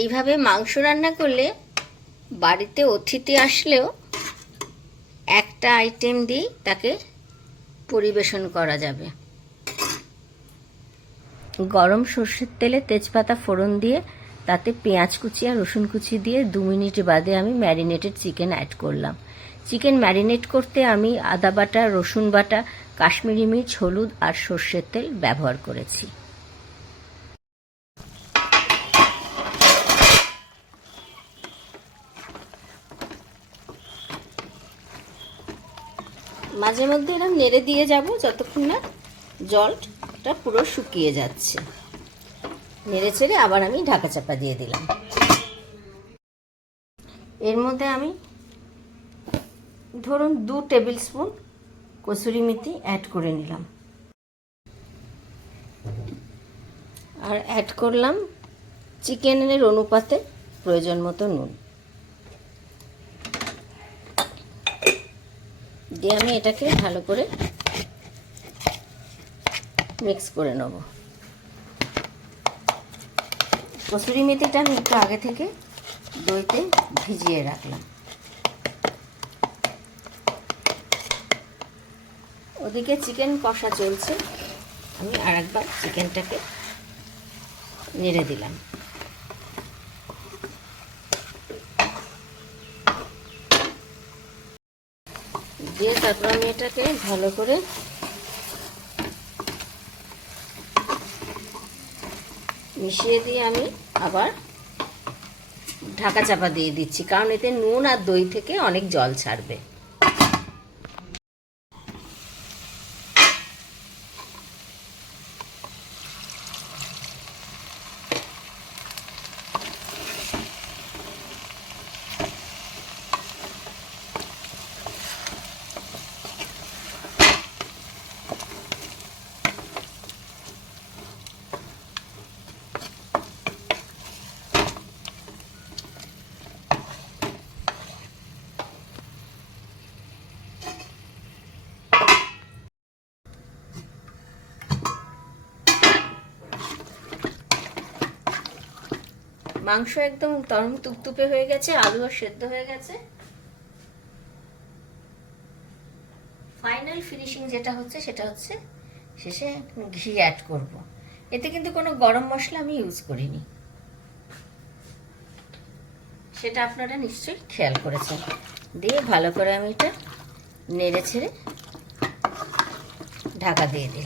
এইভাবে মাংস রান্না করলে বাড়িতে অতিথি আসলেও একটা আইটেম দিয়েই তাকে পরিবেশন করা যাবে। গরম সর্ষের তেলে তেজপাতা ফোড়ন দিয়ে, তাতে পেঁয়াজ কুচি আর রসুন কুচি দিয়ে দু মিনিট বাদে আমি ম্যারিনেটেড চিকেন অ্যাড করলাম। চিকেন ম্যারিনেট করতে আমি আদা বাটা, রসুন বাটা, কাশ্মীরি মির্চ, হলুদ আর সর্ষের তেল ব্যবহার করেছি। মাঝে মধ্যে এরকম নেড়ে দিয়ে যাব, যতক্ষণ না জলটা পুরো শুকিয়ে যাচ্ছে। নেড়ে চেড়ে আবার আমি ঢাকা চাপা দিয়ে দিলাম। এর মধ্যে আমি ধরুন দু টেবিল স্পুন কসুরি মেথি অ্যাড করে নিলাম। আর অ্যাড করলাম চিকেনের অনুপাতে প্রয়োজন মতো নুন। দিয়ে আমি এটাকে ভালো করে মিক্স করে নেব। কসুরি মেথিটা আমি একটু আগে থেকে দইতে ভিজিয়ে রাখলাম। ওদিকে চিকেন কষা চলছে। আমি আর একবার চিকেনটাকে নেড়ে দিলাম। দিয়ে তারপর আমি এটাকে ভালো করে মিশিয়ে দিয়ে আমি আবার ঢাকা চাপা দিয়ে দিচ্ছি। কারণ এতে নুন আর দই থেকে অনেক জল ছাড়বে। মাংস একদম তরম তুপতুপে হয়ে গেছে আলুও সেদ্ধ হয়ে গেছে। ফাইনাল ফিনিশিং যেটা হচ্ছে, সেটা হচ্ছে শেষে ঘি অ্যাড করব। এতে কিন্তু কোনো গরম মশলা আমি ইউজ করিনি। সেটা আপনারা নিশ্চয়ই খেয়াল করেছেন। দিয়ে ভালো করে আমি এটা নেড়ে ছেড়ে ঢাকা দিয়ে দিলাম।